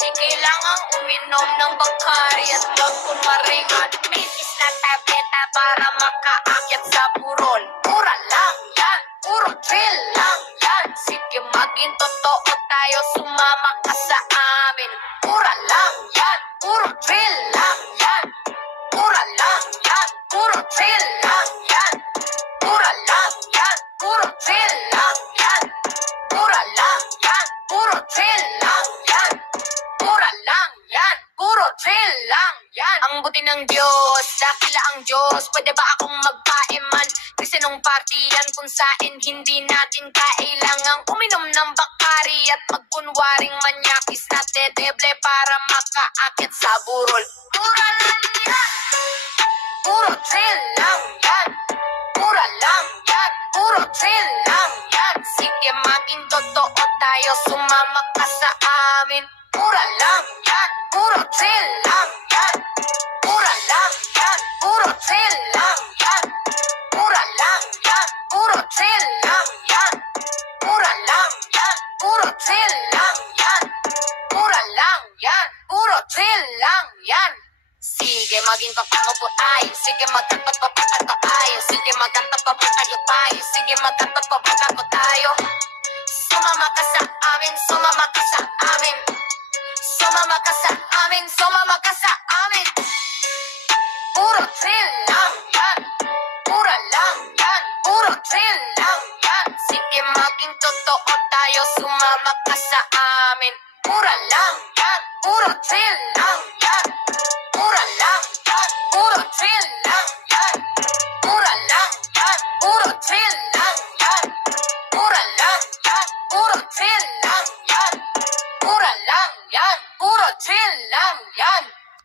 Di kailangang uminom ng Bacardi at magkunwaring admin is na tableta para makaakyat sa burol. Pura lang yan, puro drill lang yan. Sige maging totoo tayo, sumama ka sa amin. Pura lang yan, puro drill lang yan. Pura lang yan, puro drill lang yan. Pura lang yan, puro drill lang yan. Pura lang yan, puro drill lang yan. Pura lang yan, puro drill lang yan. Ang buti ng Diyos, dakila ang Diyos. Pwede ba akong magpaiman? Kasi nung party yan kung saan hindi natin kailangang uminom ng Bacardi at magkunwaring manyakis na tedeble para makaakit sa burol. Pura lang yan, puro drill lang yan. Pura lang yan, puro drill lang yan. Sige maging totoo tayo, sumama ka sa amin. Pura lang yan, puro drill lang yan. Pura lang yan, puro drill lang yan. Pura lang yan, puro drill lang yan. Pura lang yan, puro drill lang yan. Pura lang yan, puro drill lang yan. Sige maging totoo po tayo. Sige magkatotoo po tayo. Sige magkatotoo po tayo. Sige magkatotoo po tayo. Sumama ka sa amin, sumama ka sa amin. Sumama ka sa amin, sumama ka sa amin. Puro drill lang yan. Pura lang yan. Puro drill lang yan. Sige maging totoo tayo, sumama ka sa amin. Pura lang yan. Puro drill lang yan. Pura lang yan. Puro drill lang yan. Pura lang yan. Puro drill lang yan. Pura lang yan. Puro drill lang yan. Pura lang yan. Puro drill lang yan.